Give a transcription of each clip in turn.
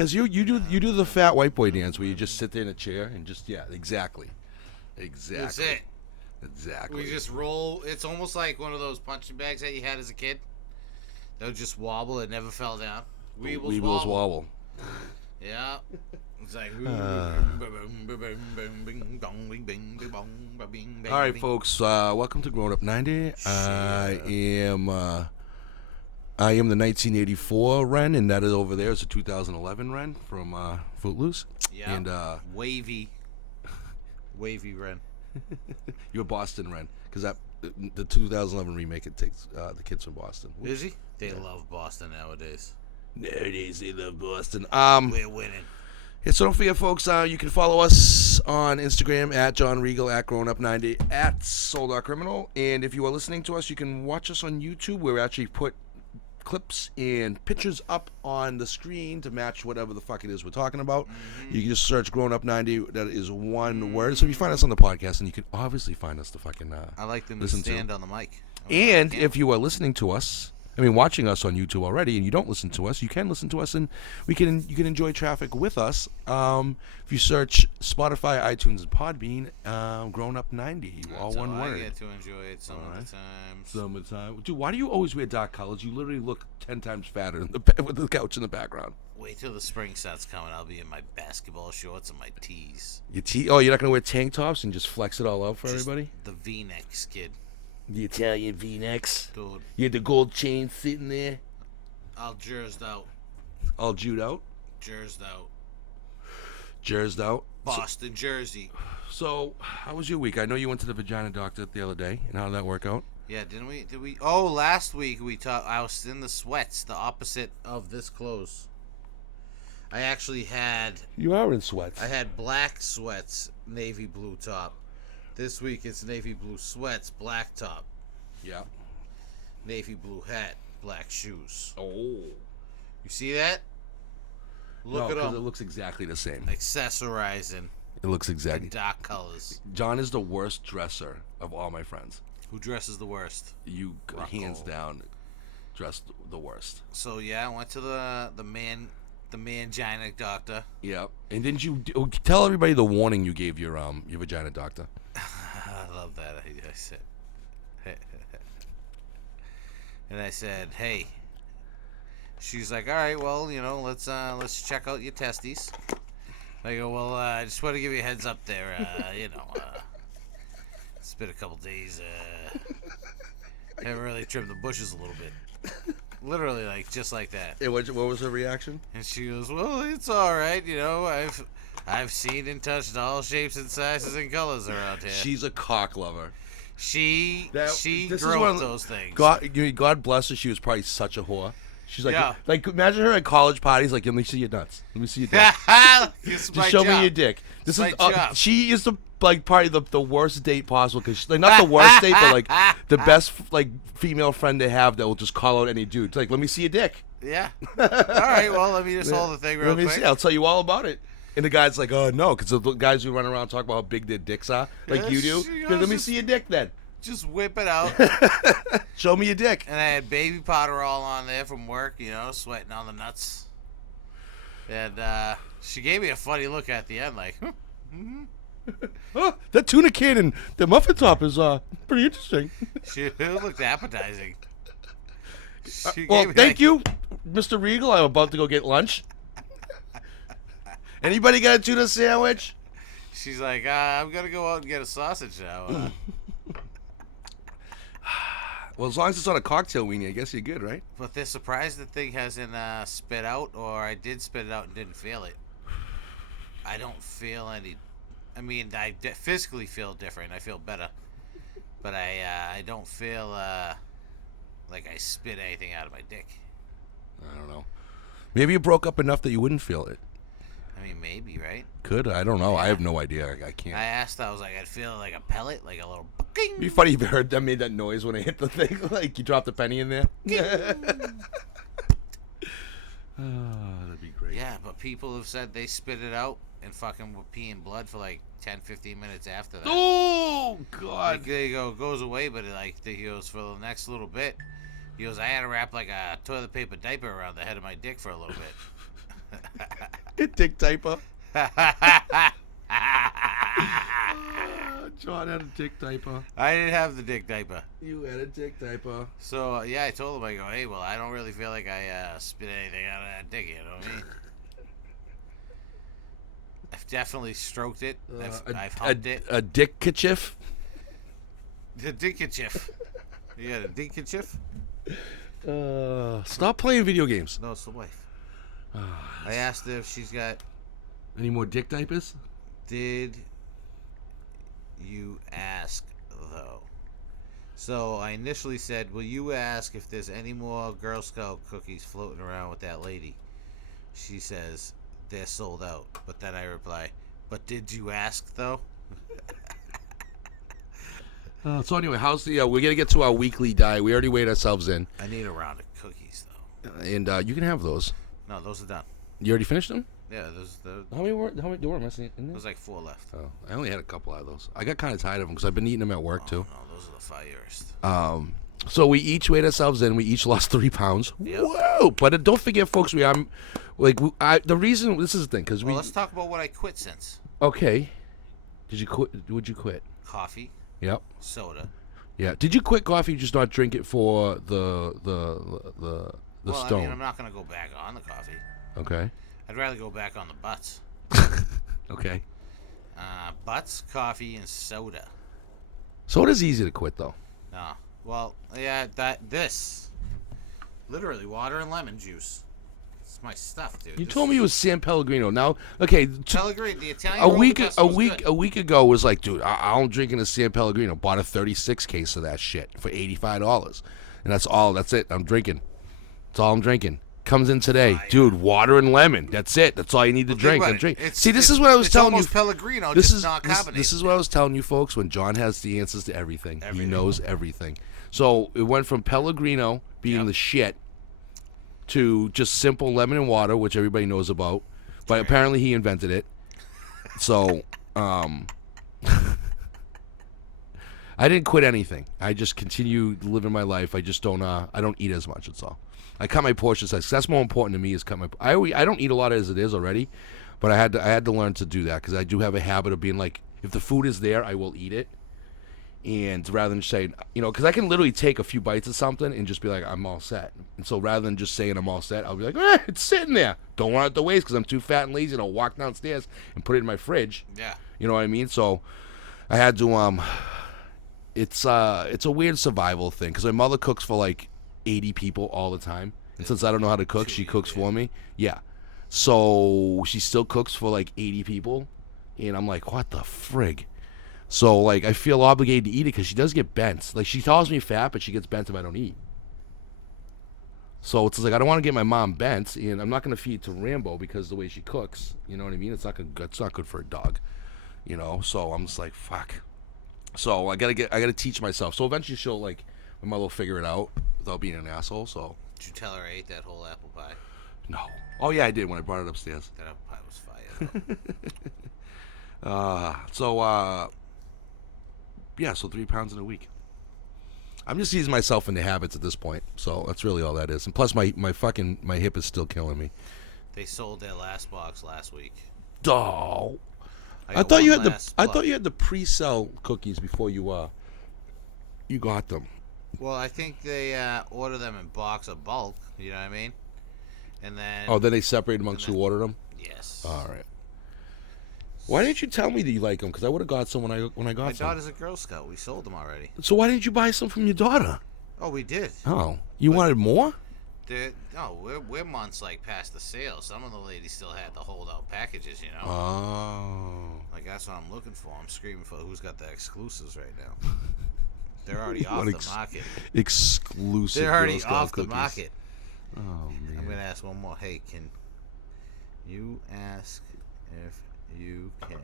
Because you do the fat white boy dance where you just sit there in a chair and just exactly. That's it. Exactly. We just roll. It's almost like one of those punching bags that you had as a kid. That would just wobble. It never fell down. Weebles wobble. Yeah. It's like. All right, folks. Welcome to Grown Up 90. I am the 1984 Ren, and that is over there is a 2011 Ren from Footloose. Yeah. And wavy Ren. You're Boston Ren, because the 2011 remake, it takes the kids from Boston. Is he? They love Boston nowadays. Nowadays they love Boston. We're winning. Yeah, so don't forget, folks, you can follow us on Instagram at John Regal, at GrownUp90, at Soul.Criminal. And if you are listening to us, you can watch us on YouTube, where we actually put clips and pictures up on the screen to match whatever the fuck it is we're talking about. Mm-hmm. You can just search GrownUp90. That is one word. So if you find us on the podcast, and you can obviously find us to fucking I like them to stand on the mic. And if you are listening to us, watching us on YouTube already, and you don't listen to us, you can listen to us, and you can enjoy traffic with us. If you search Spotify, iTunes, and PodBean, Grown Up 90, all one word. I get to enjoy it some of the times. Summertime. Dude, why do you always wear dark colors? You literally look 10 times fatter with the couch in the background. Wait till the spring starts coming. I'll be in my basketball shorts and my tees. Oh, you're not gonna wear tank tops and just flex it all out for just everybody? The V-necks, kid. The Italian V-necks. Dude. You had the gold chain sitting there. All jersed out. All Jewed out? Jersed out. Jersed out? Boston, Jersey. So, how was your week? I know you went to the vagina doctor the other day, and how did that work out? Yeah, didn't we? Did we? Oh, last week we talked. I was in the sweats, the opposite of this clothes. I actually had. You are in sweats. I had black sweats, navy blue top. This week it's navy blue sweats, black top. Yeah. Navy blue hat, black shoes. Oh. You see that? Look at them. It looks exactly the same. Accessorizing. It looks exactly. In dark colors. John is the worst dresser of all my friends. Who dresses the worst? You, hands down, dressed the worst. So yeah, I went to the mangina doctor. Yeah. And didn't you tell everybody the warning you gave your vagina doctor? I love that. I said, and I said, hey. She's like, all right, well, let's check out your testes. I go, well, I just want to give you a heads up there. It's been a couple days. Haven't really trimmed the bushes a little bit. Literally, just like that. Hey, what was her reaction? And she goes, well, it's all right. I've seen and touched all shapes and sizes and colors around here. She's a cock lover. She groped those things. God bless her. She was probably such a whore. She's like, imagine her at college parties. Like, let me see your nuts. Let me see your dick. Just show me your dick. She is probably the worst date possible, because not the worst date, but the best female friend to have that will just call out any dude. It's like, let me see your dick. Yeah. All right. Well, let me just hold the thing real quick. See. I'll tell you all about it. And the guy's like, oh no, because the guys who run around talk about how big their dicks are, like you do. Let me see your dick then. Just whip it out. Show me your dick. And I had baby powder all on there from work, sweating on the nuts. And she gave me a funny look at the end, like, Oh, that tuna can and the muffin top is pretty interesting. It looked appetizing. Well, thank you, Mr. Regal. I'm about to go get lunch. Anybody got a tuna sandwich? She's like, I'm going to go out and get a sausage now. Well, as long as it's on a cocktail weenie, I guess you're good, right? But they're surprised the thing hasn't spit out, or I did spit it out and didn't feel it. I don't feel any... I physically feel different. I feel better. But I don't feel like I spit anything out of my dick. I don't know. Maybe you broke up enough that you wouldn't feel it. Maybe, right? Could. I don't know. Yeah. I have no idea. I can't. I asked. I was like, I'd feel like a pellet, like a little... It'd be funny if you heard that made that noise when I hit the thing. Like you dropped a penny in there. That'd be great. Yeah, but people have said they spit it out and fucking were peeing blood for 10-15 minutes after that. Oh, God. There you go. It goes away, but he goes, for the next little bit, he goes, I had to wrap a toilet paper diaper around the head of my dick for a little bit. A dick diaper. John had a dick diaper. I didn't have the dick diaper. You had a dick diaper. So, yeah, I told him, I go, hey, well, I don't really feel like I spit anything out of that dick, you know what I mean? I've definitely stroked it. I've humped it. A dick kerchief? The dickkerchief. You got a dickkerchief? Stop playing video games. No, it's the wife. I asked her if she's got... Any more dick diapers? Did you ask, though? So I initially said, will you ask if there's any more Girl Scout cookies floating around with that lady? She says, they're sold out. But then I reply, but did you ask, though? So anyway, how's the... we're going to get to our weekly diet. We already weighed ourselves in. I need a round of cookies, though. And you can have those. No, those are done. You already finished them? Yeah, those... How many were missing in there? There's like 4 left. Oh, I only had a couple out of those. I got kind of tired of them because I've been eating them at work, too. No, those are the firest. So we each weighed ourselves in. We each lost 3 pounds. Yep. Whoa! But don't forget, folks, the reason... This is the thing, because Well, let's talk about what I quit since. Okay. Did you quit? Would you quit? Coffee. Yep. Soda. Yeah. Did you quit coffee? Just not drink it for the Well, stone. I mean, I'm not gonna go back on the coffee. Okay. I'd rather go back on the butts. Okay. Butts, coffee, and soda. Soda's easy to quit, though. No. Well, yeah, this. Literally, water and lemon juice. It's my stuff, dude. You told me it was San Pellegrino. Now, okay. Pellegrino, the Italian A roll week the good. ago was like, dude, I'm drinking a San Pellegrino. Bought a 36 case of that shit for $85, and that's all. That's it. I'm drinking. That's all I'm drinking. Comes in today, dude. Water and lemon. That's it. That's all you need to drink. And drink. See, this is what I was telling you. Pellegrino, This just is not carbonated. this is what I was telling you, folks. When John has the answers to everything. He knows everything. So it went from Pellegrino being the shit to just simple lemon and water, which everybody knows about. But apparently he invented it. So I didn't quit anything. I just continue living my life. I just don't eat as much. That's all. I cut my portion size. That's more important to me. Is cut my. I don't eat a lot as it is already, but I had to learn to do that because I do have a habit of being like, if the food is there, I will eat it, and rather than saying, because I can literally take a few bites of something and just be like, I'm all set. And so rather than just saying I'm all set, I'll be like, it's sitting there. Don't want it to waste because I'm too fat and lazy. And I'll walk downstairs and put it in my fridge. Yeah. You know what I mean? So I had to. It's a weird survival thing because my mother cooks for like 80 people all the time, and since I don't know how to cook, she cooks for me. Yeah, so she still cooks for like 80 people, and I'm like, what the frig? So like I feel obligated to eat it because she does get bent. Like she calls me fat, but she gets bent if I don't eat. So it's like I don't want to get my mom bent, and I'm not going to feed to Rambo because the way she cooks, you know what I mean? It's not good for a dog, So I'm just like, fuck. So I gotta teach myself. So eventually my mother will figure it out without being an asshole. So Did you tell her I ate that whole apple pie? no. Oh yeah, I did when I brought it upstairs. That apple pie was fire. So 3 pounds in a week. I'm just easing myself into habits at this point. So that's really all that is. And plus my hip is still killing me. They sold their last box last week. Oh. I thought you had the pre-sell cookies before you got them. Well, I think they order them in box of bulk. You know what I mean? And then. Oh, then they separate amongst who ordered them. Yes. All right. Why didn't you tell me that you like them? Because I would have got some when I got some. My daughter's a Girl Scout. We sold them already. So why didn't you buy some from your daughter? Oh, we did. Oh, you wanted more? We're months past the sale. Some of the ladies still had the holdout packages, Oh. Like that's what I'm looking for. I'm screaming for who's got the exclusives right now. They're already off the market. Exclusive. They're already off the market. Oh man. I'm gonna ask one more. Hey, can you ask if you can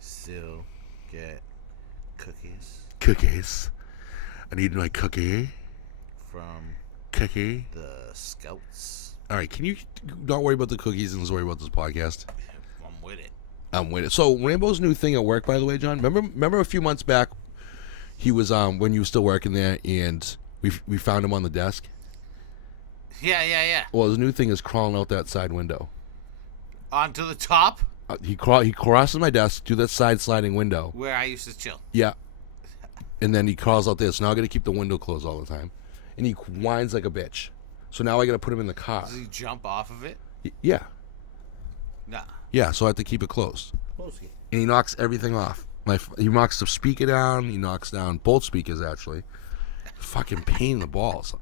still get cookies? Cookies. I need my cookie. From cookie. The Scouts. All right, can you not worry about the cookies and just worry about this podcast? I'm with it. So Rambo's new thing at work, by the way, John. Remember a few months back, he was when you were still working there, and we found him on the desk. Yeah. Well, his new thing is crawling out that side window. Onto the top He crosses my desk to that side sliding window. where I used to chill. Yeah. And then he crawls out there. So now I got to keep the window closed all the time. And he whines like a bitch. So now I got to put him in the car. Does he jump off of it? Yeah. Nah. Yeah, so I have to keep it closed. Close it. And he knocks everything off. He knocks the speaker down. He knocks down both speakers, actually. Fucking pain in the balls.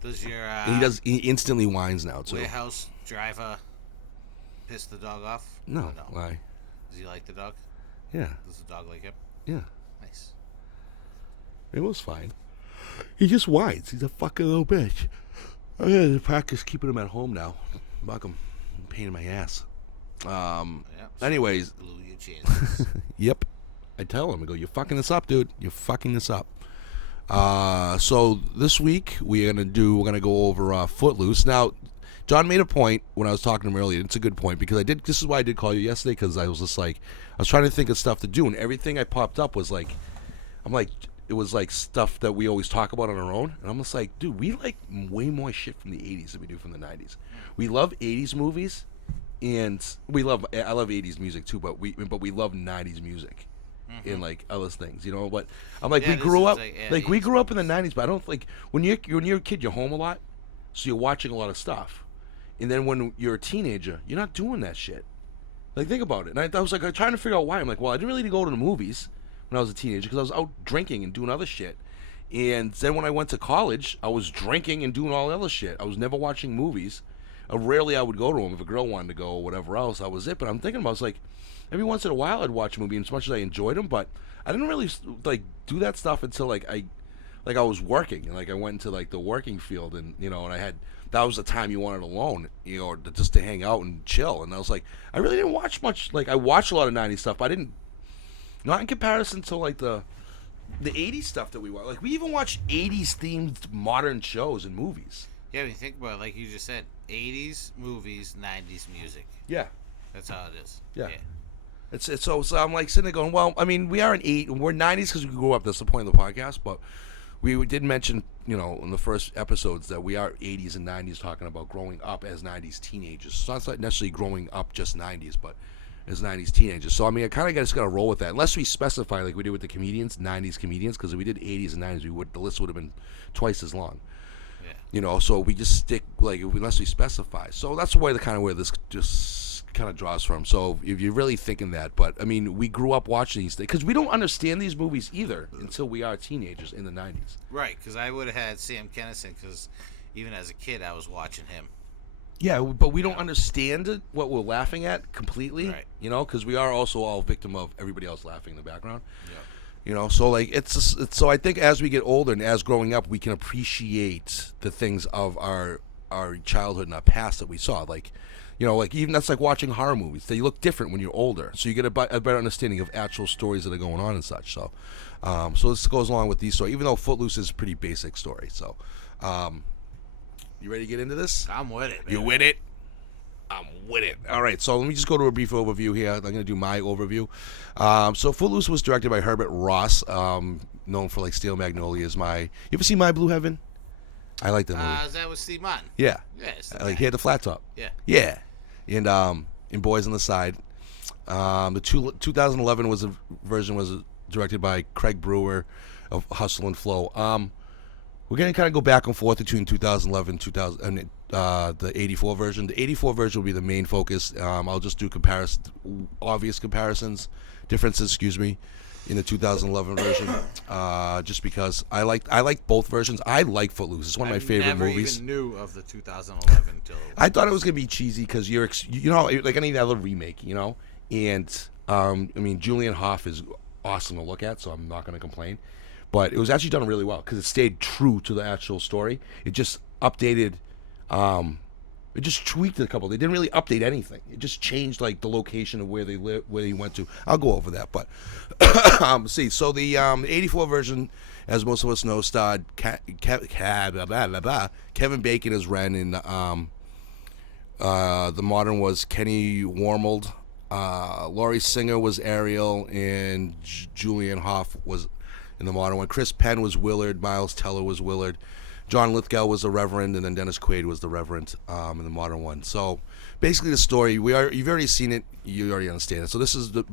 Does your And he instantly whines now, too. warehouse driver piss the dog off? No. Or no. Why? Does he like the dog? Yeah. Does the dog like him? Yeah. Nice. It was fine. He just whines. He's a fucking little bitch. I had to practice keeping him at home now. Fuck him. Pain in my ass. Anyways. Blew your chances. Yep. I tell him, I go, you're fucking this up, dude. You're fucking this up. So this week we're gonna go over Footloose. Now, John made a point when I was talking to him earlier. It's a good point because this is why I did call you yesterday, because I was just like, I was trying to think of stuff to do, and everything I popped up was like, it was like stuff that we always talk about on our own, and I'm just like, dude, we like way more shit from the 80s than we do from the 90s. We love 80s movies, and I love 80s music too, but we love 90s music. And like other things, you know. But I'm like, we grew up we grew up in the 90s, but I don't like when you're a kid, you're home a lot, so you're watching a lot of stuff. And then when you're a teenager, you're not doing that shit. Like, think about it. And I was like, I'm trying to figure out why. I'm like, well, I didn't really go to the movies when I was a teenager because I was out drinking and doing other shit. And then when I went to college, I was drinking and doing all the other shit. I was never watching movies. Rarely I would go to them. If a girl wanted to go or whatever else, that was it. But I'm thinking about, I was like, every once in a while I'd watch a movie, and as much as I enjoyed them, but I didn't really like do that stuff until I was working, and like I went into like the working field, and you know, and that was the time you wanted alone, you know, just to hang out and chill. And I was like, I really didn't watch much. Like, I watched a lot of 90s stuff, but I didn't, not in comparison to like the 80s stuff that we watch. Like, we even watched 80s themed modern shows and movies. Yeah, when you think about it, like you just said, 80s movies, 90s music. Yeah, That's how it is. yeah. It's so I'm like sitting there going, well, I mean, we're 90s because we grew up. That's the point of the podcast. But we did mention, you know, in the first episodes that we are 80s and 90s, talking about growing up as 90s teenagers. So it's not necessarily growing up just 90s, but as 90s teenagers. So I mean, I kind of just got to roll with that, unless we specify like we did with the comedians, 90s comedians, because if we did 80s and 90s, the list would have been twice as long. Yeah. You know, so we just stick like unless we specify. So that's where this just kind of draws from. So if you're really thinking that, but I mean, we grew up watching these things because we don't understand these movies either until we are teenagers in the 90s. Right, because I would have had Sam Kinison, because even as a kid I was watching him. Yeah, but we don't understand it, what we're laughing at completely. Right. You know, because we are also all victim of everybody else laughing in the background. Yeah. You know, so like it's so I think as we get older and as growing up, we can appreciate the things of our childhood and our past that we saw. Like, you know, like even that's like watching horror movies. They look different when you're older, so you get a better understanding of actual stories that are going on and such. So, so this goes along with these stories, even though Footloose is a pretty basic story. So, you ready to get into this? I'm with it, man. You with it? I'm with it. All right, so let me just go to a brief overview here. I'm going to do my overview. So Footloose was directed by Herbert Ross, known for like Steel Magnolias. You ever see My Blue Heaven? I like that movie. Is that with Steve Martin? Yeah. Yes. Like he had the flat top. Yeah. Yeah. And in Boys on the Side. The 2011 version was directed by Craig Brewer of Hustle and Flow. We're going to kind of go back and forth between 2011 and the 84 version. The 84 version will be the main focus. I'll just do obvious comparisons, differences, in the 2011 version, just because I like both versions. I like Footloose. It's one of my favorite movies. I never even knew of the 2011 until I thought it was gonna be cheesy because you know, like any other remake, you know. And I mean, Julian Hough is awesome to look at, so I'm not gonna complain. But it was actually done really well because it stayed true to the actual story. It just updated. It just tweaked a couple. They didn't really update anything. It just changed like the location of where they live, where they went to. I'll go over that, but see. So the 84 version, as most of us know, starred Kevin Bacon as Ren, and the modern was Kenny Wormald. Laurie Singer was Ariel, and Julian Hough was in the modern one. Chris Penn was Willard. Miles Teller was Willard. John Lithgow was the Reverend, and then Dennis Quaid was the Reverend in the modern one. So basically, the story you've already seen it, you already understand it. So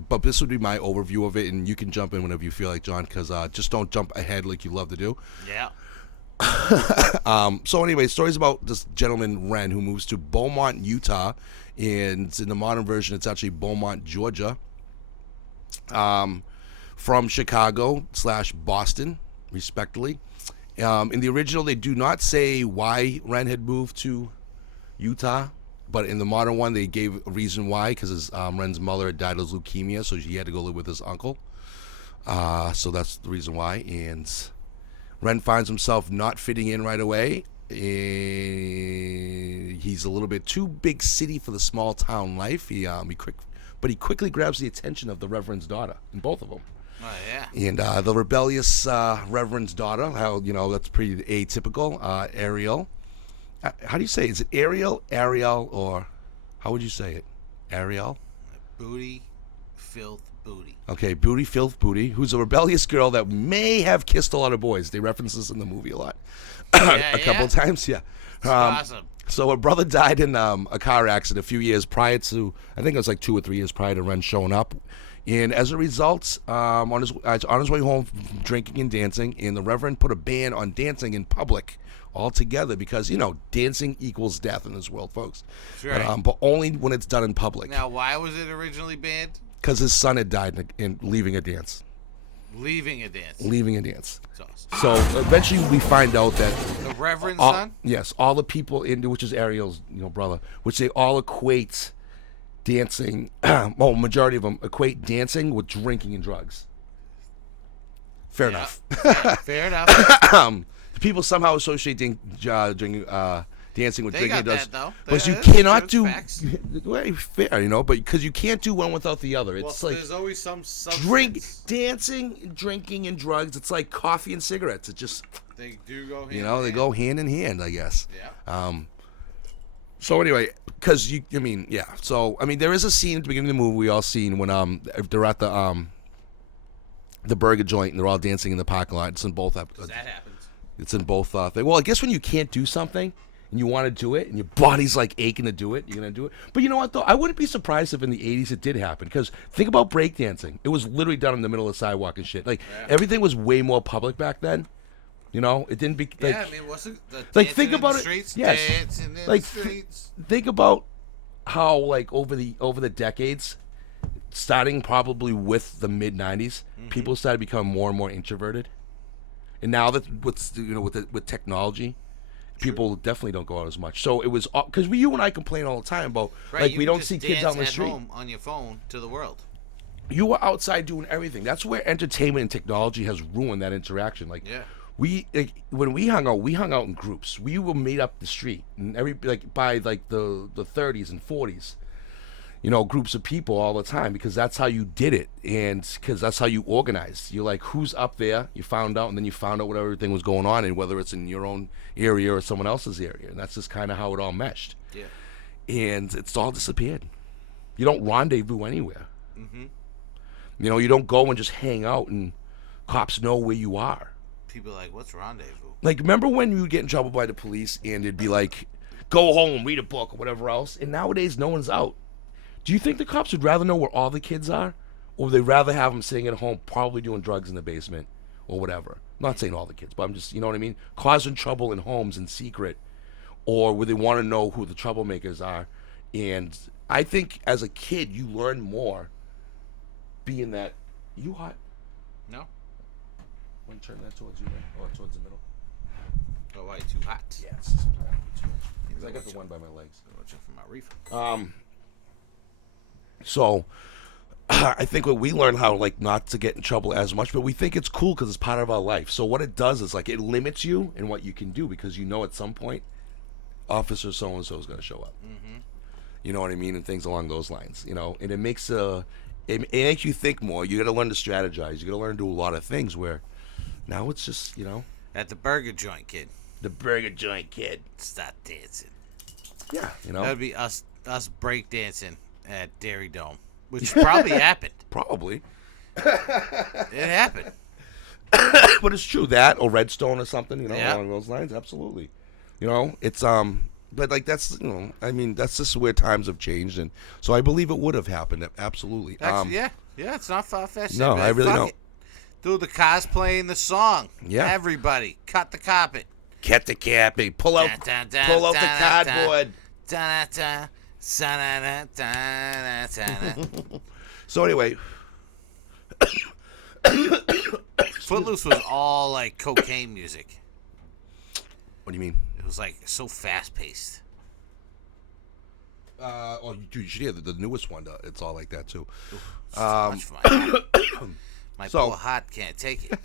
but this would be my overview of it, and you can jump in whenever you feel like, John, because just don't jump ahead like you love to do. Yeah. So anyway, stories about this gentleman Ren who moves to Beaumont, Utah, and in the modern version, it's actually Beaumont, Georgia. From Chicago/Boston, respectively. In the original, they do not say why Ren had moved to Utah, but in the modern one, they gave a reason why, because Ren's mother had died of leukemia, so he had to go live with his uncle. So that's the reason why. And Ren finds himself not fitting in right away. He's a little bit too big city for the small town life. But he quickly grabs the attention of the Reverend's daughter, in both of them. Oh, yeah. And the rebellious Reverend's daughter, that's pretty atypical, Ariel. How do you say it? Is it Ariel, or how would you say it? Ariel? Booty, filth, booty. Okay, booty, filth, booty, who's a rebellious girl that may have kissed a lot of boys. They reference this in the movie a lot. A couple times, yeah. Awesome. So her brother died in a car accident a few years prior to, I think it was like 2 or 3 years prior to Ren showing up. And as a result, on his way home, drinking and dancing, and the Reverend put a ban on dancing in public altogether because, dancing equals death in this world, folks. That's right. But only when it's done in public. Now, why was it originally banned? Because his son had died in leaving a dance. Leaving a dance. Leaving a dance. That's So awesome. eventually we find out that The Reverend's son? yes, all the people which is Ariel's brother, which they all equate dancing. Majority of them equate dancing with drinking and drugs. Fair enough. Yeah, fair enough. People somehow associate dancing with They drinking got and drugs, that, though. but you That's cannot do. facts. Well, fair, but because you can't do one without the other. Well, It's like there's always some substance. dancing, drinking, and drugs. It's like coffee and cigarettes. It just They do go hand in they hand. go hand in hand, I guess. Yeah. So anyway, because So there is a scene at the beginning of the movie we all seen when they're at the burger joint and they're all dancing in the parking lot. It's in both episodes. That happens. It's in both things. Well, I guess when you can't do something and you want to do it and your body's like aching to do it, you're gonna do it. But you know what though? I wouldn't be surprised if in the '80s it did happen. Because think about breakdancing. It was literally done in the middle of the sidewalk and shit. Like everything was way more public back then. It didn't be like. Yeah, wasn't the like dancing think in about the it. streets, Yes. dancing in Like the streets. think about how like over the decades, starting probably with the mid '90s, people started becoming more and more introverted. And now that with technology, people definitely don't go out as much. So it was because you and I complain all the time about Right, we can don't just see kids dance out on the at street. home on your phone to the world. You were outside doing everything. That's where entertainment and technology has ruined that interaction. When we hung out in groups. We were made up the street, and by the 30s and 40s. Groups of people all the time because that's how you did it, and because that's how you organized. You're like, who's up there? You found out, and then you found out what everything was going on, and whether it's in your own area or someone else's area, and that's just kind of how it all meshed. Yeah. And it's all disappeared. You don't rendezvous anywhere. Mm-hmm. You don't go and just hang out, and cops know where you are. People are like, what's rendezvous? Like, remember when you would get in trouble by the police, and it'd be like, go home, read a book, or whatever else, and nowadays no one's out. Do you think the cops would rather know where all the kids are? Or would they rather have them sitting at home probably doing drugs in the basement or whatever? I'm not saying all the kids, but I'm just, you know what I mean? Causing trouble in homes in secret. Or would they want to know who the troublemakers are? And I think as a kid, you learn more being that... You hot? No? Want to turn that towards you, right? Or towards the middle? Oh, why too hot? Yeah, it's just too much. I got the one by my legs. Watch out for my reefer. So, I think what we learn how not to get in trouble as much, but we think it's cool because it's part of our life. So what it does is it limits you in what you can do because at some point, Officer so and so is going to show up. Mm-hmm. You know what I mean, and things along those lines. And it makes it makes you think more. You got to learn to strategize. You got to learn to do a lot of things. Where now it's just At the burger joint, kid. the burger joint kid. Stop dancing. Yeah, That'd be us break dancing at Dairy Dome, which probably happened. Probably. It happened. But it's true, that or Redstone or something, Yeah. along those lines. Absolutely. It's but like that's I mean that's just where times have changed, and so I believe it would have happened. Absolutely. Actually, yeah, it's not far fetched. No, I really don't. Dude, the car's playing the song. Yeah. Everybody, cut the carpet. Get the capping. Pull out the cardboard. So anyway, Footloose was all like cocaine music. what do you mean? It was like so fast paced. Dude, you should hear the newest one. It's all like that too. It's too much for my heart. My poor heart can't take it.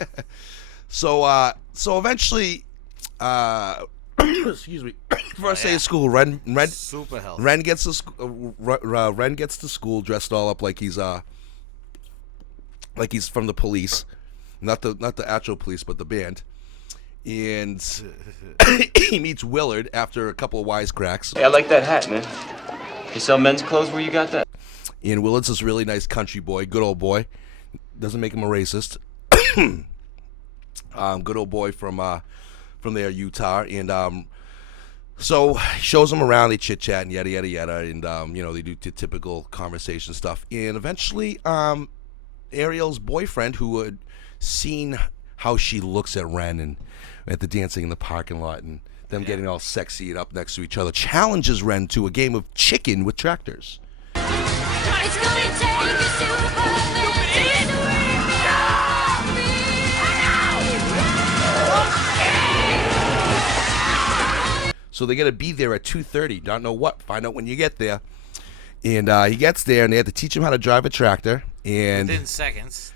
So eventually, excuse me. First day of school, Ren Super healthy. Ren gets to Ren gets to school dressed all up like he's from the police, not the actual police, but the band. And he meets Willard after a couple of wisecracks. Hey, I like that hat, man. You sell men's clothes? Where you got that? And Willard's this really nice country boy, good old boy. Doesn't make him a racist. Good old boy from there, Utah, and so he shows him around. They chit chat and yada yada yada, and they do typical conversation stuff. And eventually, Ariel's boyfriend, who had seen how she looks at Ren and at the dancing in the parking lot, and them getting all sexy and up next to each other, challenges Ren to a game of chicken with tractors. It's gonna take a superman to win me. So they got to be there at 2:30. Don't know what. Find out when you get there. And he gets there, and they had to teach him how to drive a tractor. And Within seconds.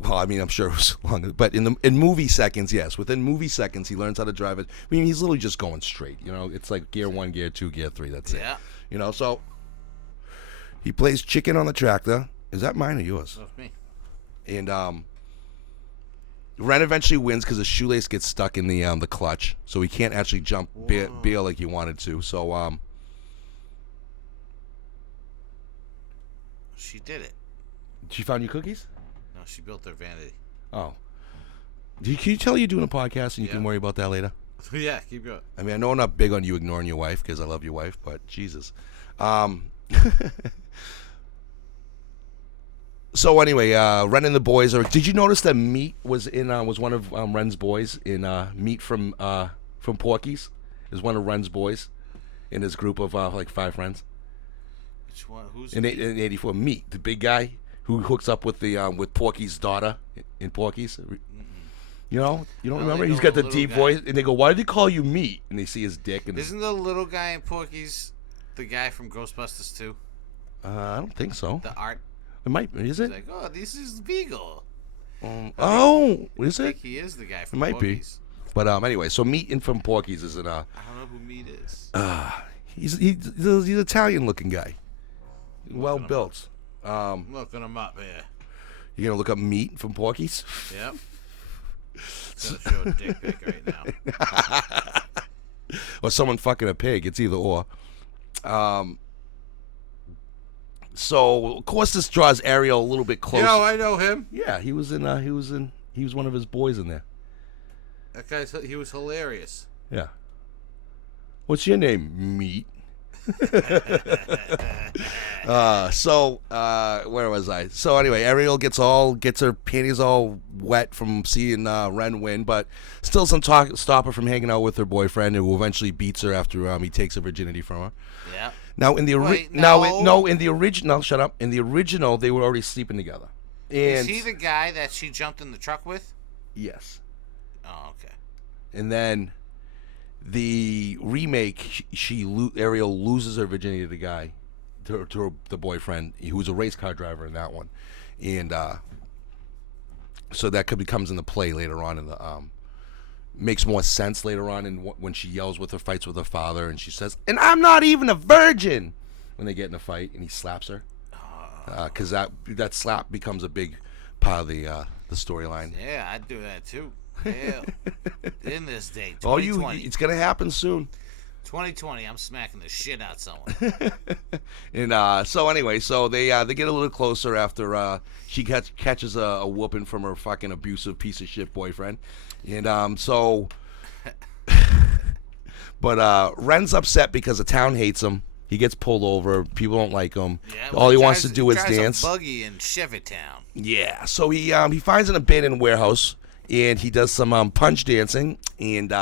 well, I mean, I'm sure it was longer, but in movie seconds, yes. Within movie seconds, he learns how to drive it. I mean, he's literally just going straight. It's like gear 1, gear 2, gear 3. That's it. Yeah. So he plays chicken on the tractor. Is that mine or yours? That's me. And Ren eventually wins because his shoelace gets stuck in the clutch, so he can't actually jump bail like he wanted to. So she did it. she found you cookies? No, she built their vanity. Oh. Can you tell you're doing a podcast and you can worry about that later? Yeah, keep going. I mean, I know I'm not big on you ignoring your wife because I love your wife, but Jesus. So anyway, Ren and the boys are. Did you notice that Meat was one of Ren's boys in Meat from Porky's? Is one of Ren's boys in his group of like 5 friends. Which one? Who's in 84? Meat, the big guy who hooks up with the with Porky's daughter in Porky's. You don't remember? He's got the deep voice, and they go, "Why did they call you Meat?" And they see his dick. And isn't the little guy in Porky's the guy from Ghostbusters 2? I don't think so. The art. It might be. Is it? He's like, oh, this is Beagle. Is I it? think he is the guy from It might Porky's. be. But anyway, so Meat in from Porky's is an I don't know who Meat is. he's Italian looking guy, well built. I'm looking him up here. You gonna look up Meat from Porky's? Yep. It's gonna show a dick pic right now. Or someone fucking a pig. It's either or. So of course this draws Ariel a little bit closer. I know him. Yeah, he was one of his boys in there. That he was hilarious. Yeah. What's your name? Meat. Where was I? So anyway, Ariel gets her panties all wet from seeing Ren win, but still some stop her from hanging out with her boyfriend, who eventually beats her after he takes her virginity from her. Yeah. Now in the original, shut up. In the original, they were already sleeping together. And is he the guy that she jumped in the truck with? Yes. Oh, okay. And then the remake, Ariel loses her virginity to the guy, to the boyfriend, who was a race car driver in that one, and so that becomes into play later on in the makes more sense later on when she yells with her, fights with her father, and she says, "And I'm not even a virgin," when they get in a fight and he slaps her, because that slap becomes a big part of the storyline. Yeah, I'd do that too. Hell, in this day, Oh, 2020. it's gonna happen soon. 2020, I'm smacking the shit out of someone. And so anyway, so they get a little closer after she catches a whooping from her fucking abusive piece of shit boyfriend, and so. But Ren's upset because the town hates him. He gets pulled over. People don't like him. Yeah, All he wants to do is dance. A buggy in Chevy Town. Yeah. So he finds an abandoned warehouse and he does some punch dancing and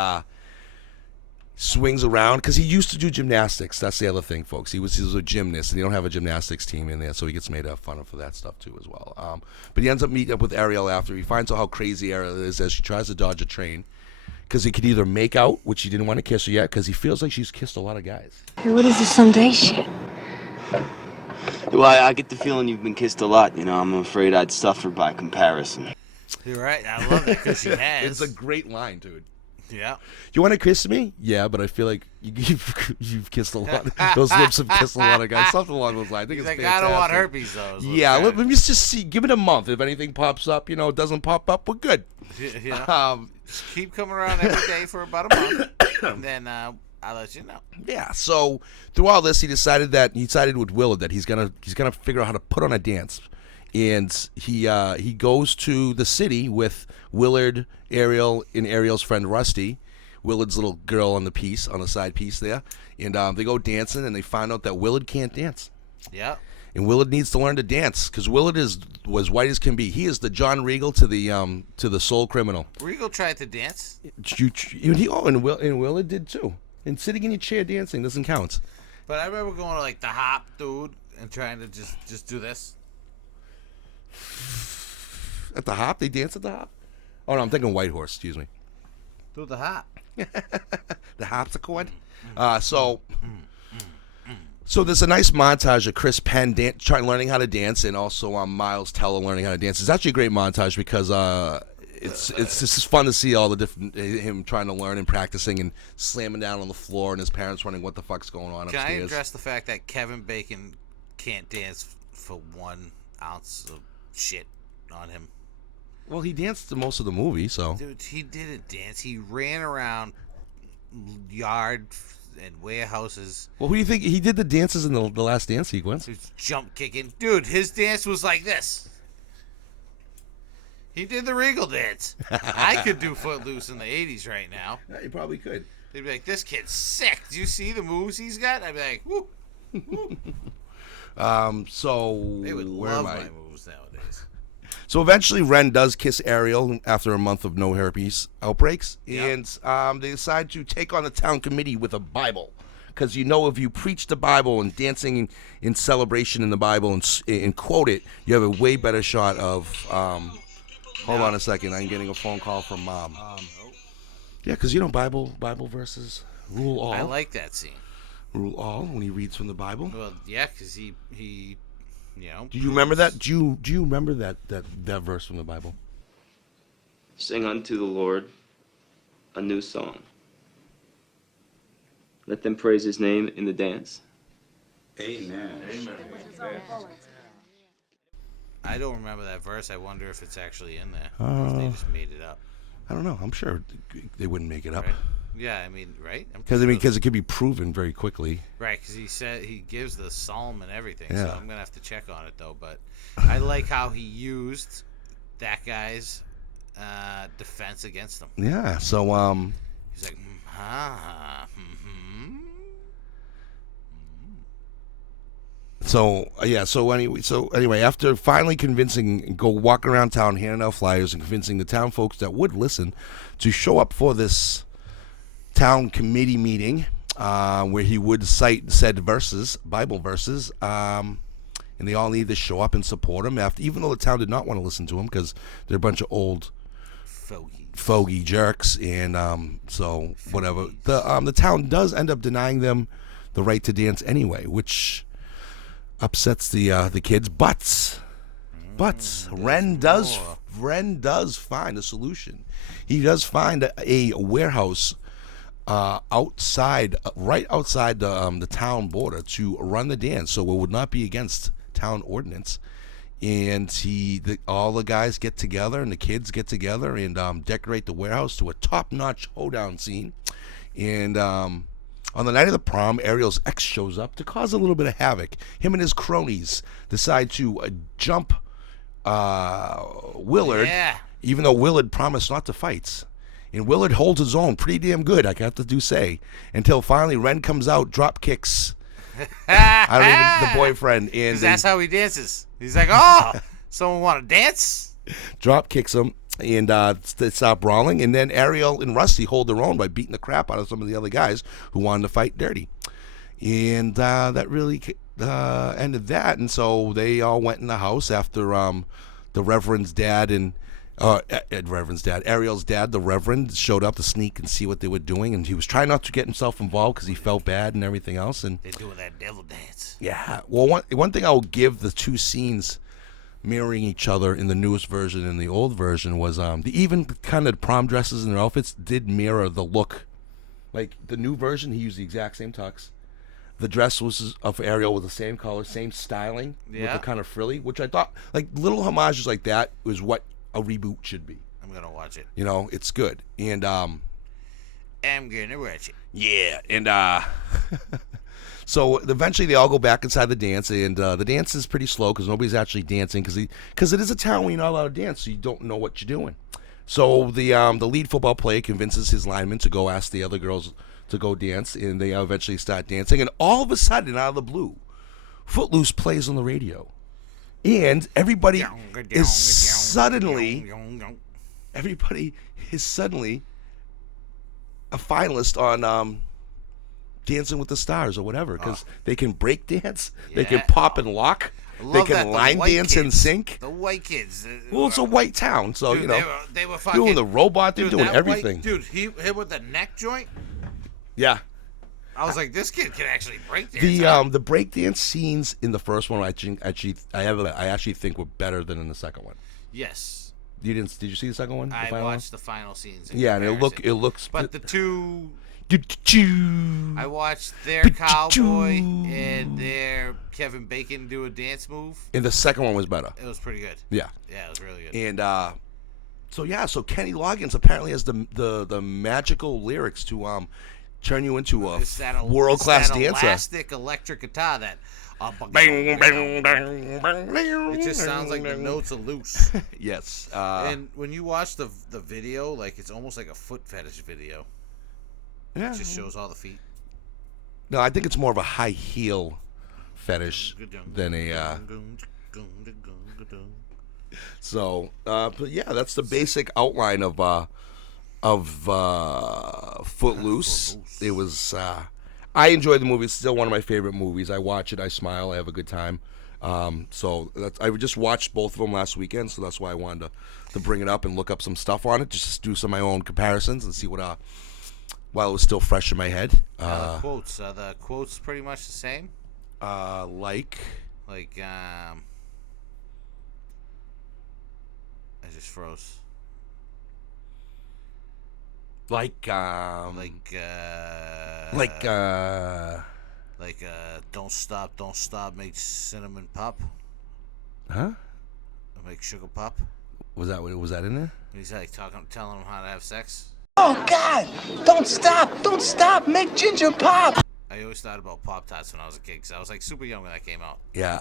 swings around because he used to do gymnastics. That's the other thing, folks. He was a gymnast and they don't have a gymnastics team in there, so he gets made fun of for that stuff too as well. But he ends up meeting up with Ariel after. He finds out how crazy Ariel is as she tries to dodge a train. Because he could either make out, which he didn't want to kiss her yet, because he feels like she's kissed a lot of guys. Hey, what is this Sunday shit? Well, I get the feeling you've been kissed a lot. You know, I'm afraid I'd suffer by comparison. You're right. I love that because she has. It's a great line, dude. Yeah. You want to kiss me? Yeah, but I feel like you've kissed a lot. Those lips have kissed a lot of guys. Something along those lines. I think He's it's like, fantastic. I don't want herpes, though. Yeah, let me just see. Give it a month. If anything pops up, it doesn't pop up, we're good. Yeah. Just keep coming around every day for about a month, and then I'll let you know. Yeah. So through all this, he decided with Willard that he's gonna figure out how to put on a dance, and he goes to the city with Willard, Ariel, and Ariel's friend Rusty, Willard's little girl on the side piece there, and they go dancing, and they find out that Willard can't dance. Yeah. And Willard needs to learn to dance because Willard was white as can be. He is the John Regal to the Soul Criminal. Regal tried to dance. And Willard did too. And sitting in your chair dancing doesn't count. But I remember going to like the hop, dude, and trying to just do this. At the hop, they dance at the hop. Oh no, I'm thinking White Horse. Excuse me. Do the hop. The harpsichord. So there's a nice montage of Chris Penn learning how to dance, and also Miles Teller learning how to dance. It's actually a great montage because it's just fun to see all the different him trying to learn and practicing and slamming down on the floor, and his parents wondering what the fuck's going on upstairs. Can I address the fact that Kevin Bacon can't dance for 1 ounce of shit on him? Well, he danced most of the movie, so. Dude, he didn't dance. He ran around yards and warehouses. Well, who do you think he did the dances in the last dance sequence? He was jump kicking. Dude, his dance was like this. He did the Regal dance. I could do Footloose in the 80s right now. Yeah, you probably could. They'd be like, this kid's sick. Do you see the moves he's got? I'd be like, woo. So They would where love am I? my moves nowadays. So eventually, Ren does kiss Ariel after a month of no herpes outbreaks, and they decide to take on the town committee with a Bible, because if you preach the Bible and dancing in celebration in the Bible and quote it, you have a way better shot of. Hold on a second, I'm getting a phone call from Mom. Yeah, because Bible verses rule all. I like that scene. Rule all when he reads from the Bible. Well, yeah, because he Do you remember that? Do you remember that verse from the Bible? Sing unto the Lord a new song. Let them praise his name in the dance. Amen. I don't remember that verse. I wonder if it's actually in there. Or if they just made it up. I don't know. I'm sure they wouldn't make it up. Right? Yeah, I mean, right? Because it could be proven very quickly. Right, because he said he gives the psalm and everything, Yeah. so I'm gonna have to check on it though. But I like how he used that guy's defense against him. Yeah. So He's like, So anyway, after finally walking around town, handing out flyers and convincing the town folks that would listen to show up for this town committee meeting, where he would cite said Bible verses, and they all need to show up and support him. Even though the town did not want to listen to him because they're a bunch of old fogey jerks, and so whatever. The town does end up denying them the right to dance anyway, which upsets the kids. But Ren does find a solution. He does find a warehouse right outside the town border to run the dance, so it would not be against town ordinance. And all the guys get together and the kids get together and decorate the warehouse to a top-notch hoedown scene. And On the night of the prom, Ariel's ex shows up to cause a little bit of havoc. Him and his cronies decide to jump Willard, even though Willard promised not to fight. And Willard holds his own pretty damn good, I got to say, until finally Ren comes out, drop kicks. The boyfriend. And that's how he dances. He's like, oh, someone want to dance? Drop kicks him, and they stop brawling. And then Ariel and Rusty hold their own by beating the crap out of some of the other guys who wanted to fight dirty. And that really ended that. And so they all went in the house after the Reverend's dad and Ariel's dad, the Reverend, showed up to sneak and see what they were doing, and he was trying not to get himself involved because he felt bad and everything else. And they're doing that devil dance. Yeah. Well, one thing I will give the two scenes mirroring each other in the newest version and the old version was the even kind of prom dresses and their outfits did mirror the look. Like the new version, he used the exact same tux. The dress was of Ariel with the same color, same styling, with the kind of frilly, which I thought, like little homages like that was what a reboot should be. I'm gonna watch it. You know, it's good. And I'm gonna watch it. Yeah, and so eventually they all go back inside the dance, and the dance is pretty slow because nobody's actually dancing because it is a town where you're not allowed to dance, so you don't know what you're doing. So the lead football player convinces his lineman to go ask the other girls to go dance, and they eventually start dancing, and all of a sudden, out of the blue, Footloose plays on the radio. And everybody is suddenly a finalist on Dancing with the Stars or whatever, because they can break dance, they can pop and lock, they can line dance and sync. The white kids. Well, it's a white town, so dude, they were fucking doing the robot, they're doing everything. Him with the neck joint. Yeah. I was like, this kid can actually break dance. The breakdance scenes in the first one, I actually think were better than in the second one. Yes. Did you see the second one? I watched the final scenes. Yeah, and it looks. But the two. I watched their cowboy and their Kevin Bacon do a dance move. And the second one was better. It was pretty good. Yeah. Yeah, it was really good. And so Kenny Loggins apparently has the magical lyrics to turn you into a world-class dancer. Elastic electric guitar that bang, bang, bang, bang. It just sounds like the notes are loose. Yes. And when you watch the video, like it's almost like a foot fetish video. Yeah. It just shows all the feet. No, I think it's more of a high heel fetish than a. So, but yeah, that's the basic outline of Footloose. It was. I enjoyed the movie. It's still one of my favorite movies. I watch it. I smile. I have a good time. So I just watched both of them last weekend. So that's why I wanted to bring it up and look up some stuff on it, just to do some of my own comparisons and see what. While it was still fresh in my head. The quotes. Are the quotes pretty much the same? Like. I just froze. Like don't stop, make cinnamon pop. Huh? Make sugar pop. Was that in there? He's like telling him how to have sex. Oh God! Don't stop, make ginger pop. I always thought about Pop-Tarts when I was a kid, because I was like super young when that came out. Yeah.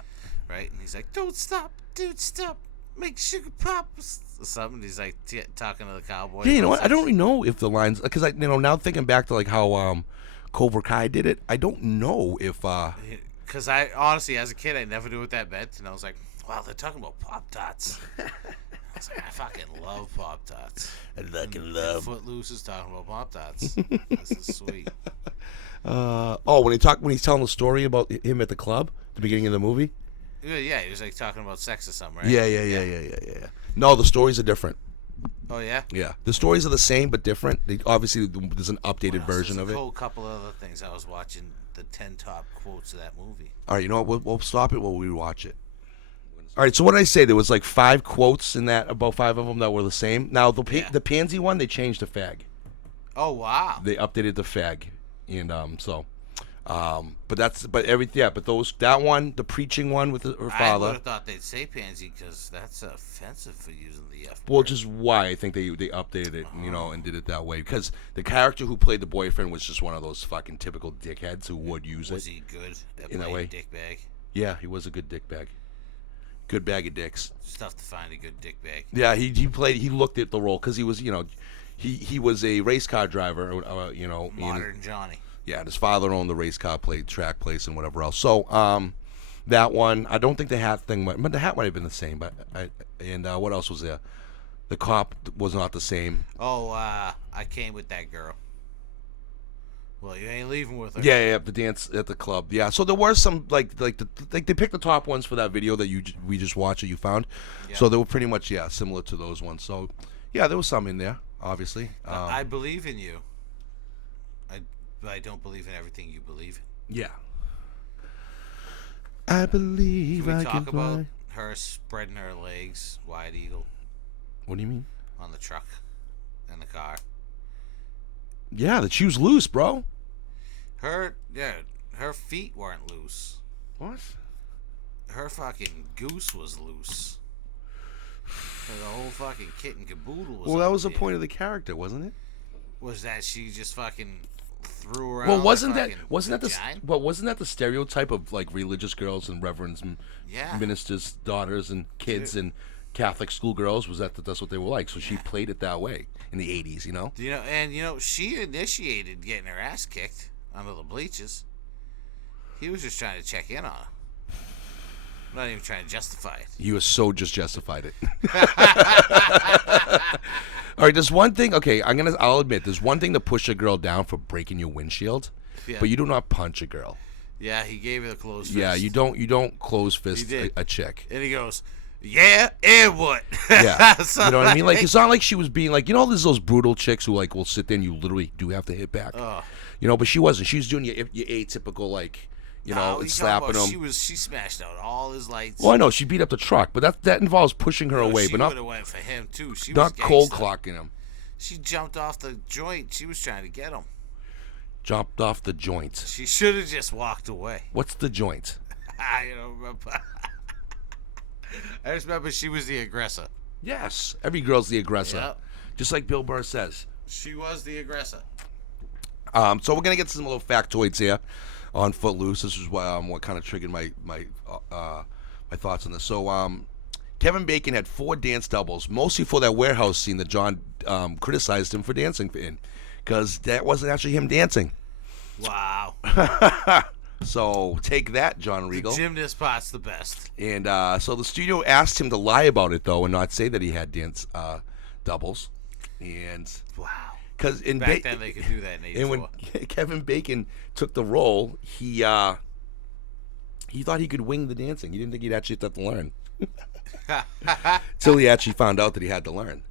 Right? And he's like, don't stop, dude, stop, make sugar pop. Something. He's like talking to the cowboy. Yeah, you know what? I don't really know if the lines, because now thinking back to like how Cobra Kai did it, I don't know if. Because I honestly, as a kid, I never knew what that meant, and I was like, wow, they're talking about Pop-Tarts. I was like, I fucking love Pop-Tarts. I fucking love. Footloose is talking about Pop-Tarts. This is sweet. When he's telling the story about him at the club at the beginning of the movie. Yeah, he was like talking about sex or something, right? Yeah. No, the stories are different. Oh yeah. Yeah, the stories are the same but different. Obviously, there's an updated version of it. There's a whole couple other things. I was watching the 10 top quotes of that movie. All right, you know what? We'll stop it while we watch it. All right, so what did I say? There was like 5 quotes in that, about 5 of them that were the same. Now, the pansy one, they changed to fag. Oh, wow. They updated the fag. And But that one, the preaching one with her I would father. have thought they'd say pansy because that's offensive for using the F Well, word. just why I think they updated it, and did it that way because the character who played the boyfriend was just one of those fucking typical dickheads who would use Was it. he good at in that playing way? dick bag? Yeah, he was a good dick bag. Good bag of dicks. It's tough to find a good dick bag. Yeah, he looked at the role because he was, he was a race car driver, Modern Johnny. Yeah, and his father owned the race car track place and whatever else. So, that one, I don't think the hat thing, but the hat might have been the same. But what else was there? The cop was not the same. Oh, I came with that girl. Well, you ain't leaving with her. Yeah, the dance at the club. Yeah, so there were some like they picked the top ones for that video that we just watched that you found. Yeah. So they were pretty much similar to those ones. So yeah, there was some in there, obviously. I believe in you. I don't believe in everything you believe in. Yeah. I believe Can we I talk can about fly. her spreading her legs wide eagle What do you mean? on the truck and the car? Yeah, the shoe's loose, bro. Her feet weren't loose. What? Her fucking goose was loose. The whole fucking kit and caboodle was. Well, that out was the there. point of the character, wasn't it? Was that she just fucking threw around? Well, the wasn't that vagina? the stereotype of like religious girls and reverends and Yeah. ministers' daughters and kids and Catholic schoolgirls? Was that's what they were like? So she played it that way in the 80s, She initiated getting her ass kicked under the bleachers. He was just trying to check in on her. Not even trying to justify it. You so just justified it. All right, there's one thing. Okay, I'll admit there's one thing to push a girl down for breaking your windshield, Yeah. but you do not punch a girl. Yeah, he gave her the closed fist. Yeah, you don't close fist He did. a chick. And he goes, "Yeah, and what?" Yeah, you Something know what I mean. Like it's not like she was being like there's those brutal chicks who like will sit there and you literally do have to hit back. Oh. But she wasn't. She was doing your atypical like No, and slapping him. She smashed out all his lights. Well, I know she beat up the truck, but that involves pushing her away, she but not would have went for him too. She was not cold gangsta. clocking him. She jumped off the joint. She was trying to get him. Jumped off the joint. She should have just walked away. What's the joint? I don't remember. I just remember she was the aggressor. Yes, every girl's the aggressor, Yep. just like Bill Burr says. She was the aggressor. So we're gonna get some little factoids here on Footloose. This is what kind of triggered my thoughts on this. So Kevin Bacon had 4 dance doubles, mostly for that warehouse scene that John criticized him for dancing in, because that wasn't actually him dancing. Wow. So take that, John Regal. The gymnast part's the best. And so the studio asked him to lie about it though, and not say that he had dance doubles. And Wow. because Back then they could do that in '84. and when Kevin Bacon took the role, he thought he could wing the dancing. He didn't think he'd actually have to learn. Till he actually found out that he had to learn.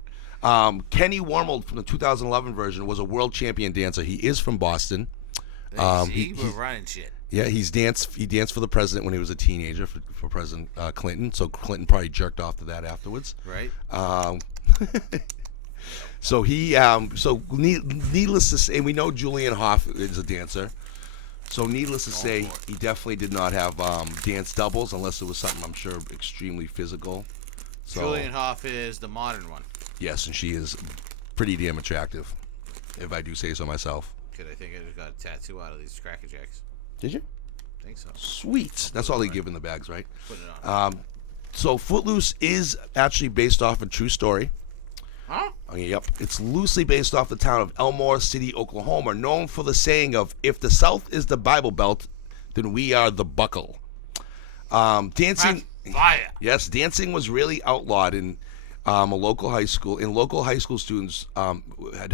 Kenny Wormald from the 2011 version was a world champion dancer. He is from Boston. He was running shit. Yeah, he danced for the president when he was a teenager for President Clinton. So Clinton probably jerked off to that afterwards. Right. So needless to say, we know Julian Hough is a dancer. So needless to say, he definitely did not have dance doubles unless it was something I'm sure extremely physical. So, Julian Hough is the modern one. yes, and she is pretty damn attractive, if I do say so myself. Good, I think I just got a tattoo out of these Cracker Jacks. Did you? I think so. Sweet. That's all they give in the bags, right? Put it on. So Footloose is actually based off a true story. Huh? Yep. It's loosely based off the town of Elmore City, Oklahoma, known for the saying of, if the South is the Bible Belt, then we are the buckle. Dancing... That's fire. Yes, dancing was really outlawed in a local high school. And local high school students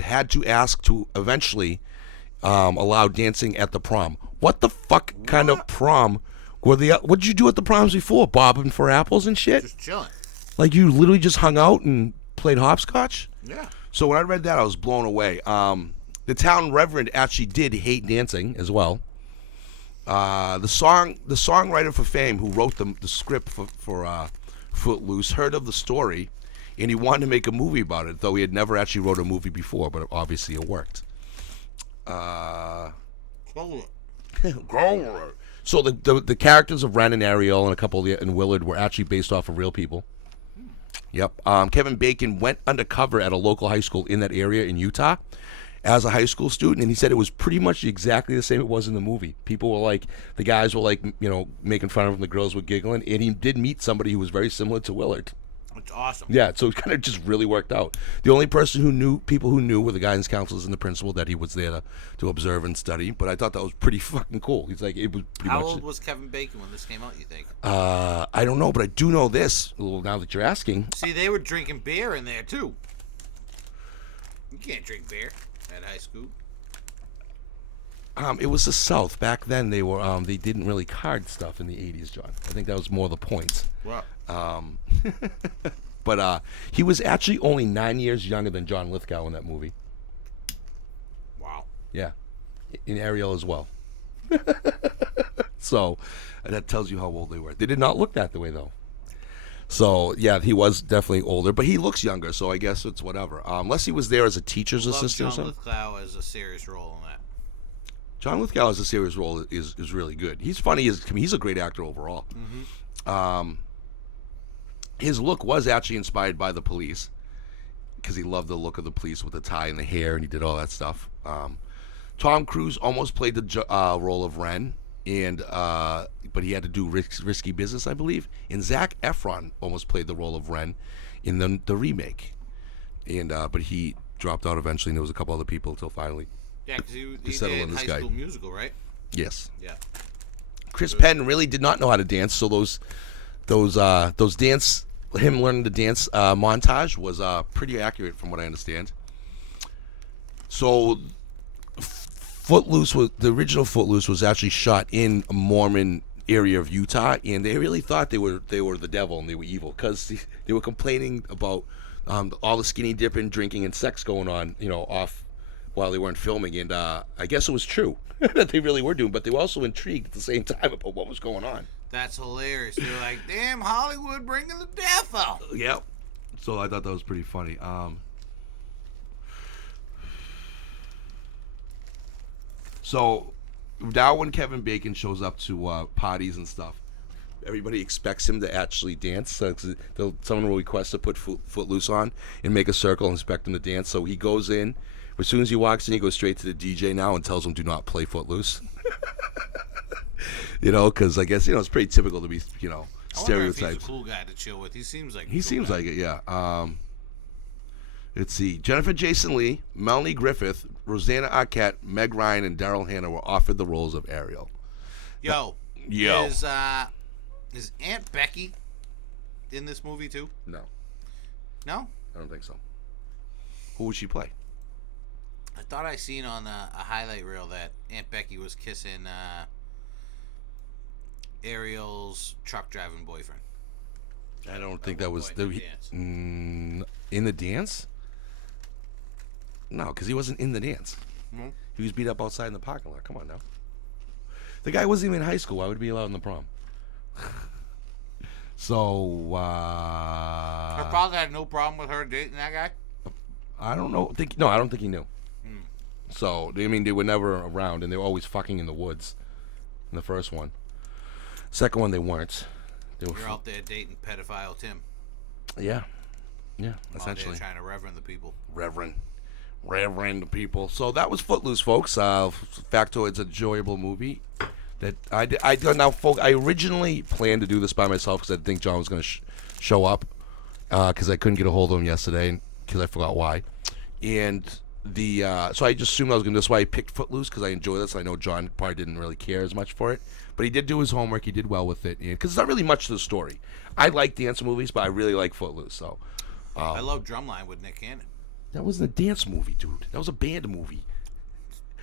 had to ask to eventually allow dancing at the prom. What the fuck kind of prom were the? What did you do at the proms before? Bobbing for apples and shit? Just chilling. Like you literally just hung out and played hopscotch? Yeah. So when I read that, I was blown away. The town reverend actually did hate dancing as well. The songwriter for fame who wrote the script for Footloose heard of the story, and he wanted to make a movie about it, though he had never actually wrote a movie before, but obviously it worked. Hold it. Go. So the characters of Ren and Ariel and a couple and Willard were actually based off of real people. Yep. Kevin Bacon went undercover at a local high school in that area in Utah as a high school student, and he said it was pretty much exactly the same it was in the movie. People were like, the guys were like, making fun of him, the girls were giggling, and he did meet somebody who was very similar to Willard. It's awesome. Yeah, so it kind of just really worked out. The only people who knew were the guidance counselors and the principal that he was there to observe and study. But I thought that was pretty fucking cool. He's like, it was pretty How much. old was Kevin Bacon when this came out, you think? I don't know, but I do know this. Well, now that you're asking. See, they were drinking beer in there, too. You can't drink beer at high school. It was the South. Back then, they didn't really card stuff in the 80s, John. I think that was more the point. Wow. But he was actually only 9 years younger than John Lithgow in that movie. Wow. Yeah. In Ariel as well. So, that tells you how old they were. They did not look that the way, though. So, yeah, he was definitely older, but he looks younger, so I guess it's whatever. Unless he was there as a teacher's assistant or John something. Lithgow as a serious role in that. John Lithgow as a serious role is really good. He's funny. He's a great actor overall. Mm-hmm. His look was actually inspired by the Police because he loved the look of the Police with the tie and the hair, and he did all that stuff. Tom Cruise almost played the role of Ren, but he had to do risky business, I believe. And Zac Efron almost played the role of Ren in the remake, but he dropped out eventually, and there was a couple other people until finally. Yeah, because he settle did on this High guy. School Musical, right? Yes. Yeah. Chris Penn really did not know how to dance, so those dance, him learning to dance montage was pretty accurate from what I understand. So the original Footloose was actually shot in a Mormon area of Utah, and they really thought they were the devil and they were evil because they were complaining about all the skinny dipping, drinking, and sex going on, off while they weren't filming, and I guess it was true that they really were doing, but they were also intrigued at the same time about what was going on. That's hilarious. They're like, damn, Hollywood bringing the death out. Yep. So I thought that was pretty funny. So now when Kevin Bacon shows up to parties and stuff, everybody expects him to actually dance. So someone will request to put Footloose on and make a circle and expect him to dance. So he goes in. As soon as he walks in, he goes straight to the DJ now and tells him, do not play Footloose. Because I guess, it's pretty typical to be, I wonder stereotypes. if he's a cool guy to chill with. He seems like Like it, yeah. Let's see. Jennifer Jason Leigh, Melanie Griffith, Rosanna Arquette, Meg Ryan, and Daryl Hannah were offered the roles of Ariel. Yo. Yo. Is Aunt Becky in this movie too? No, No? I don't think so. Who would she play? I thought I seen on a highlight reel that Aunt Becky was kissing Ariel's truck driving boyfriend. I don't think that was in the dance. In the dance. No, because he wasn't in the dance. Mm-hmm. He was beat up outside in the parking lot. Come on now. The guy wasn't even in high school. Why would he be allowed in the prom? So, Her father had no problem with her dating that guy? I don't know. I don't think he knew. So, they were never around, and they were always fucking in the woods in the first one. Second one, they weren't. You're out there dating pedophile Tim. Yeah, Essentially. essentially. Trying to reverend the people. Reverend the people. So that was Footloose, folks. Factoid's an enjoyable movie. That I originally planned to do this by myself because I didn't think John was going to show up because I couldn't get a hold of him yesterday because I forgot why. And so I just assumed I was going to. That's why I picked Footloose because I enjoy this. I know John probably didn't really care as much for it, but he did do his homework. He did well with it because it's not really much to the story. I like dance movies, but I really like Footloose. So I love Drumline with Nick Cannon. that wasn't a dance movie, dude. That was a band movie.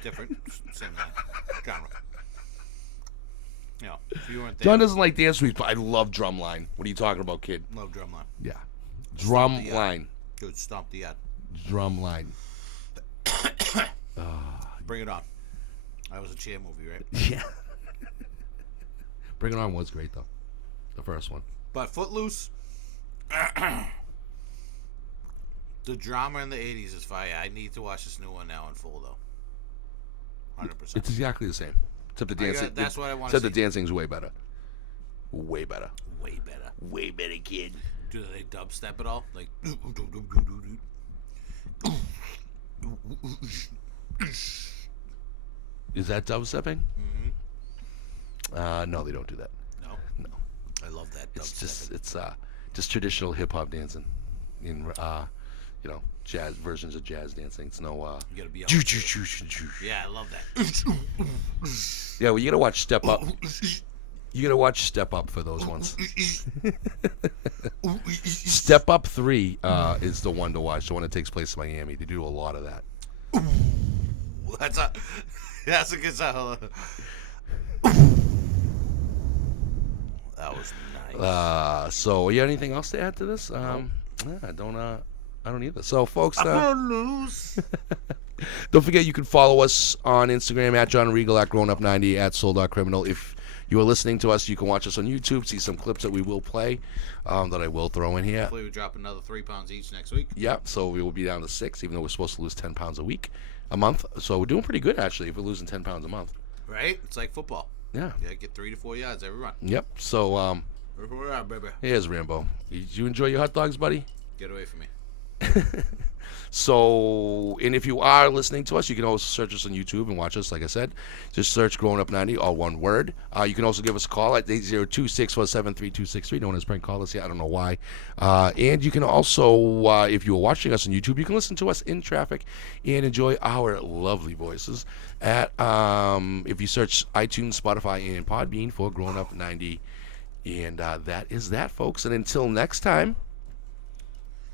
Different, same genre. If you weren't there, John doesn't like dance movies, but I love Drumline. What are you talking about, kid? love Drumline. Yeah, Drumline. Dude, stomp the Drumline. Bring It On. That was a cheer movie, right? Yeah. Bring It On was great though, the first one. But Footloose, the drama in the 80s is fire. I need to watch this new one now in full, though. 100%. It's exactly the same. Except the dancing. That's what I want. Except the dancing's way better. Way better. Way better. Way better, kid. Do they dubstep at all? Like. Is that dubstepping? No, they don't do that. No. No. I love that. It's just traditional hip hop dancing, in jazz versions of jazz dancing. It's no You gotta be. Yeah, I love that. well, you gotta watch Step Up. You gotta watch Step Up for those ones. Step Up 3 is the one to watch. The one that takes place in Miami. They do a lot of that. That's a good sound. That was nice. So, you got anything else to add to this? I don't either. So, folks, don't forget you can follow us on Instagram at John Regal, at GrownUp90, at Soul.Criminal. If you are listening to us, you can watch us on YouTube, see some clips that we will play, that I will throw in here. Hopefully we drop another 3 pounds each next week. Yeah, so we will be down to 6, even though we're supposed to lose 10 pounds a month. So we're doing pretty good, actually, if we're losing 10 pounds a month. Right? It's like football. Yeah. You gotta get 3 to 4 yards every run. Yep. So, 3 to 4 yards, baby. here's Rambo. Did you enjoy your hot dogs, buddy? Get away from me. So, and if you are listening to us, you can also search us on YouTube and watch us. Like I said, just search Grown Up 90, all one word. You can also give us a call at 802-647-3263. No one has prank called us yet. I don't know why. And you can also, if you are watching us on YouTube, you can listen to us in traffic and enjoy our lovely voices at, if you search iTunes, Spotify, and Podbean for Grown Up 90. And that is that, folks. And until next time,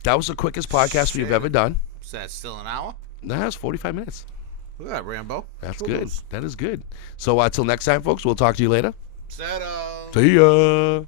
that was the quickest podcast we've ever done. So that's still an hour? No, that's 45 minutes. Look at that, Rambo. That's good. That is good. So until next time, folks, we'll talk to you later. Settle. See ya.